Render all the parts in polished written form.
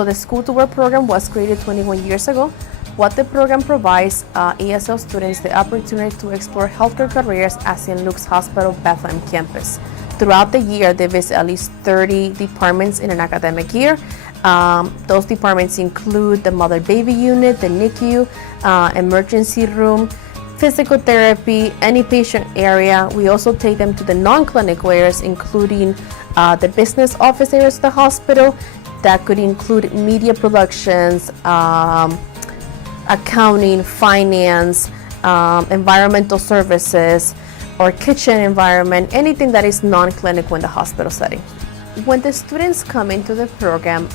So the School to Work program was created 21 years ago. What the program provides ESOL students the opportunity to explore healthcare careers at St. Luke's Hospital Bethlehem campus. Throughout the year, they visit at least 30 departments in an academic year. Those departments include the mother-baby unit, the NICU, emergency room, physical therapy, any patient area. We also take them to the non-clinical areas, including the business office areas of the hospital. That could include media productions, accounting, finance, environmental services, or kitchen environment, anything that is non-clinical in the hospital setting. When the students come into the program,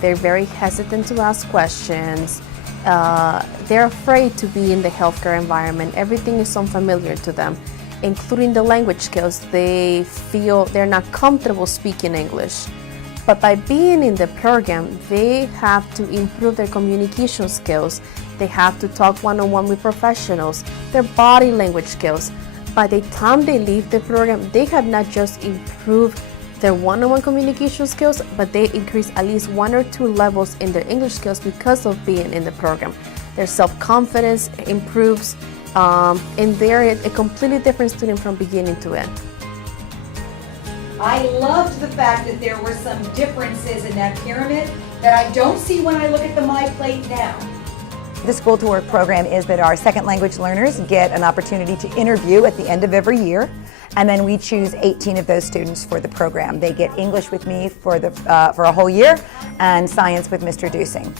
they're very hesitant to ask questions. They're afraid to be in the healthcare environment. Everything is unfamiliar to them, including the language skills. They feel they're not comfortable speaking English. But by being in the program, they have to improve their communication skills. They have to talk one-on-one with professionals, their body language skills. By the time they leave the program, they have not just improved their one-on-one communication skills, but they increase at least 1 or 2 levels in their English skills because of being in the program. Their self-confidence improves, and they're a completely different student from beginning to end. I loved the fact that there were some differences in that pyramid that I don't see when I look at the My Plate now. The School to Work program is that our second language learners get an opportunity to interview at the end of every year, and then we choose 18 of those students for the program. They get English with me for a whole year and science with Mr. Duessing.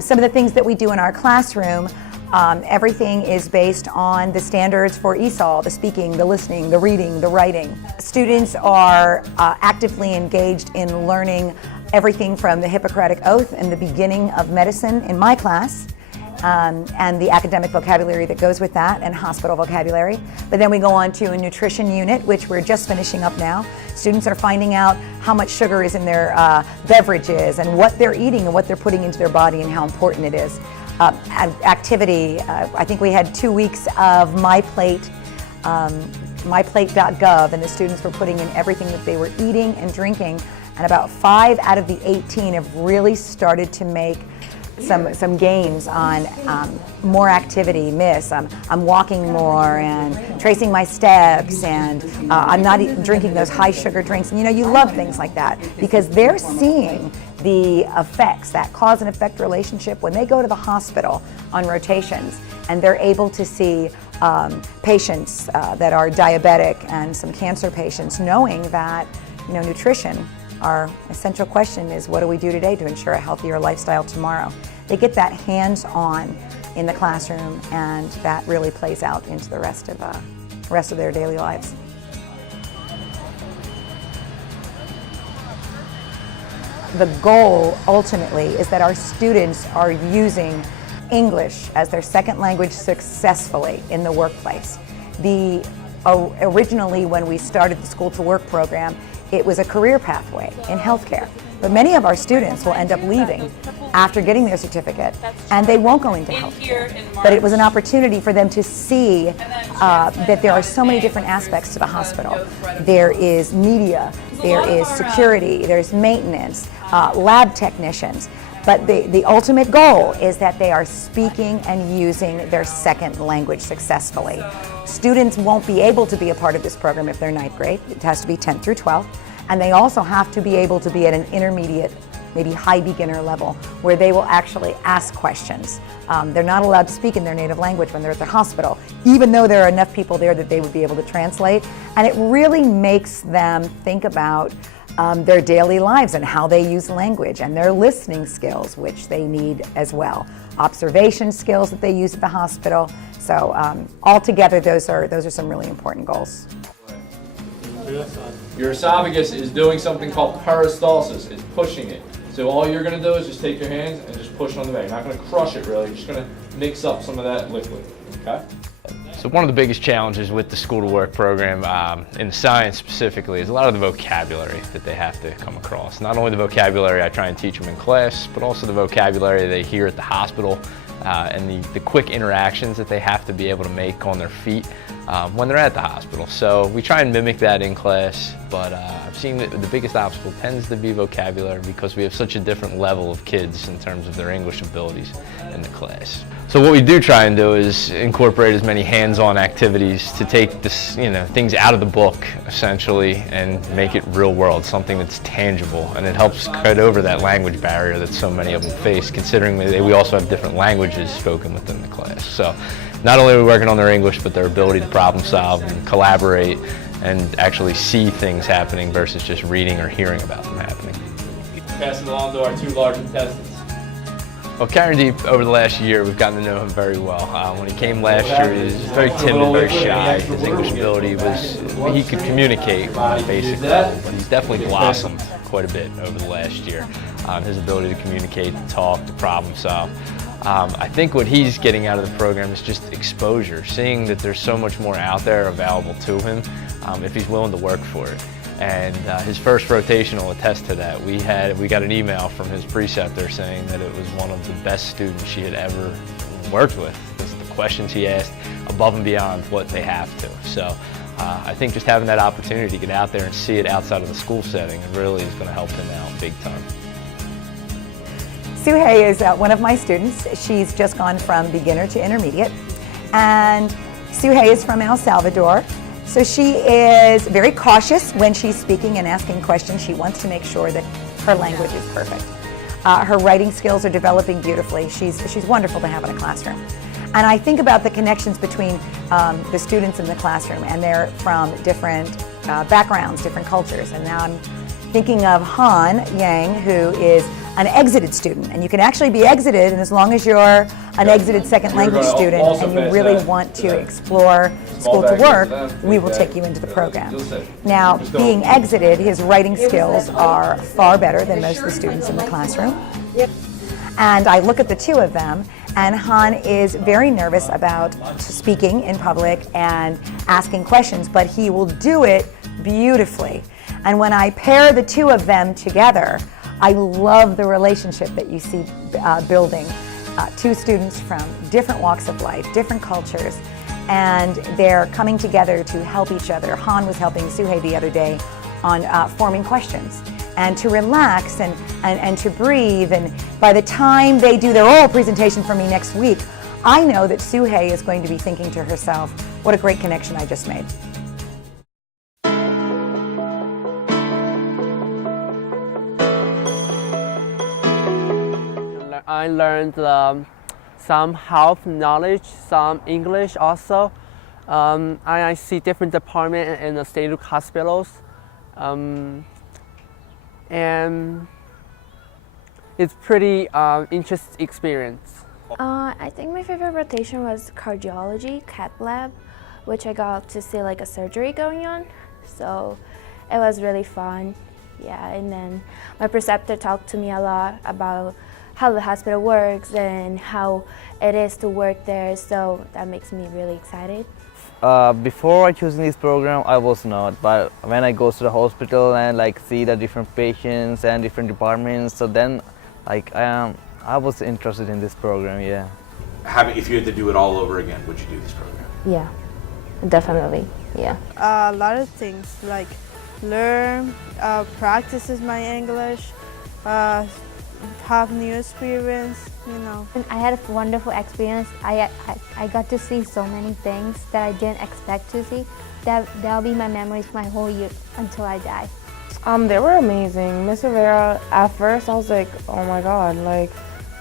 Some of the things that we do in our classroom, everything is based on the standards for ESOL, the speaking, the listening, the reading, the writing. Students are actively engaged in learning everything from the Hippocratic Oath and the beginning of medicine in my class, and the academic vocabulary that goes with that, and hospital vocabulary. But then we go on to a nutrition unit, which we're just finishing up now. Students are finding out how much sugar is in their beverages and what they're eating and what they're putting into their body and how important it is. Activity, I think we had 2 weeks of My Plate, myplate.gov, and the students were putting in everything that they were eating and drinking, and about 5 out of the 18 have really started to make some gains on more activity, I'm walking more and tracing my steps, and I'm not drinking those high sugar drinks. And you love things like that because they're seeing the effects, that cause and effect relationship when they go to the hospital on rotations, and they're able to see patients that are diabetic and some cancer patients, knowing that nutrition, our essential question is, what do we do today to ensure a healthier lifestyle tomorrow? They get that hands-on in the classroom, and that really plays out into the rest of their daily lives. The goal ultimately is that our students are using English as their second language successfully in the workplace. Originally, when we started the School to Work program, it was a career pathway in healthcare. But many of our students will end up leaving after getting their certificate, and they won't go into healthcare. But it was an opportunity for them to see that there are so many different aspects to the hospital. There is media, there is security, there's maintenance, lab technicians. But the ultimate goal is that they are speaking and using their second language successfully. Students won't be able to be a part of this program if they're 9th grade. It has to be 10th through 12th. And they also have to be able to be at an intermediate, maybe high beginner level, where they will actually ask questions. They're not allowed to speak in their native language when they're at the hospital, even though there are enough people there that they would be able to translate. And it really makes them think about their daily lives and how they use language, and their listening skills, which they need as well. Observation skills that they use at the hospital. So altogether, those are some really important goals. Your esophagus is doing something called peristalsis. It's pushing it. So all you're going to do is just take your hands and just push on the bag. You're not going to crush it really. You're just going to mix up some of that liquid. Okay? So one of the biggest challenges with the School to Work program, in science specifically, is a lot of the vocabulary that they have to come across. Not only the vocabulary I try and teach them in class, but also the vocabulary they hear at the hospital, and the quick interactions that they have to be able to make on their feet when they're at the hospital. So we try and mimic that in class, but I've seen that the biggest obstacle tends to be vocabulary because we have such a different level of kids in terms of their English abilities in the class. So what we do try and do is incorporate as many hands-on activities to take this, things out of the book essentially and make it real world, something that's tangible, and it helps cut over that language barrier that so many of them face, considering that we also have different languages spoken within the class. So not only are we working on their English, but their ability to problem solve and collaborate and actually see things happening versus just reading or hearing about them happening. Passing along to our 2 large contestants. Well, Karandeep, over the last year, we've gotten to know him very well. When he came last year, he was very timid, very shy. His English ability he could communicate on a basic level, but he's definitely blossomed quite a bit over the last year. His ability to communicate, to talk, to problem solve. I think what he's getting out of the program is just exposure, seeing that there's so much more out there available to him if he's willing to work for it. And his first rotation will attest to that. We got an email from his preceptor saying that it was one of the best students she had ever worked with, because the questions he asked above and beyond what they have to. So I think just having that opportunity to get out there and see it outside of the school setting really is going to help him out big time. Suhei is one of my students. She's just gone from beginner to intermediate. And Suhei is from El Salvador. So she is very cautious when she's speaking and asking questions. She wants to make sure that her language is perfect. Her writing skills are developing beautifully. She's wonderful to have in a classroom. And I think about the connections between the students in the classroom, and they're from different backgrounds, different cultures. And now I'm thinking of Han Yang, who is an exited student. And you can actually be exited, and as long as you're an exited second language student and you really want to explore school to work, we will take you into the program. Now, being exited, his writing skills are far better than most of the students in the classroom. And I look at the 2 of them, and Han is very nervous about speaking in public and asking questions, but he will do it beautifully. And when I pair the 2 of them together, I love the relationship that you see building. 2 students from different walks of life, different cultures, and they're coming together to help each other. Han was helping Suhei the other day on forming questions and to relax and to breathe. And by the time they do their oral presentation for me next week, I know that Suhei is going to be thinking to herself, what a great connection I just made. I learned some health knowledge, some English also. I see different departments in the state hospitals. And it's pretty interesting experience. I think my favorite rotation was cardiology, cath lab, which I got to see like a surgery going on. So it was really fun. Yeah, and then my preceptor talked to me a lot about how the hospital works and how it is to work there, so that makes me really excited. Before I choosing this program, I was not, but when I go to the hospital and see the different patients and different departments, so then I was interested in this program, yeah. If you had to do it all over again, would you do this program? Yeah, definitely, yeah. A lot of things, like learn, practices my English, have new experience, And I had a wonderful experience. I got to see so many things that I didn't expect to see. That'll be my memories my whole year until I die. They were amazing. Ms. Rivera, at first I was like, oh my God,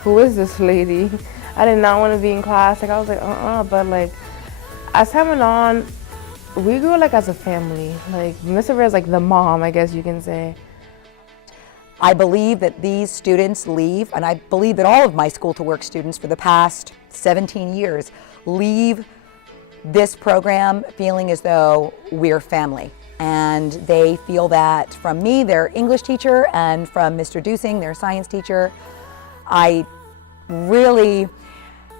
who is this lady? I did not want to be in class. I was like, but as time went on, we grew as a family. Ms. Rivera is the mom, I guess you can say. I believe that these students leave, and I believe that all of my School to Work students for the past 17 years leave this program feeling as though we're family. And they feel that from me, their English teacher, and from Mr. Duessing, their science teacher. I really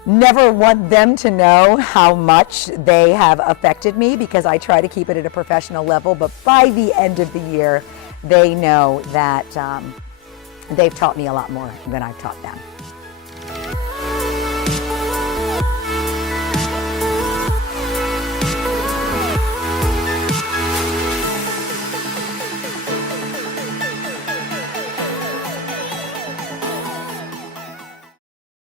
never want them to know how much they have affected me, because I try to keep it at a professional level, but by the end of the year, they know that they've taught me a lot more than I've taught them.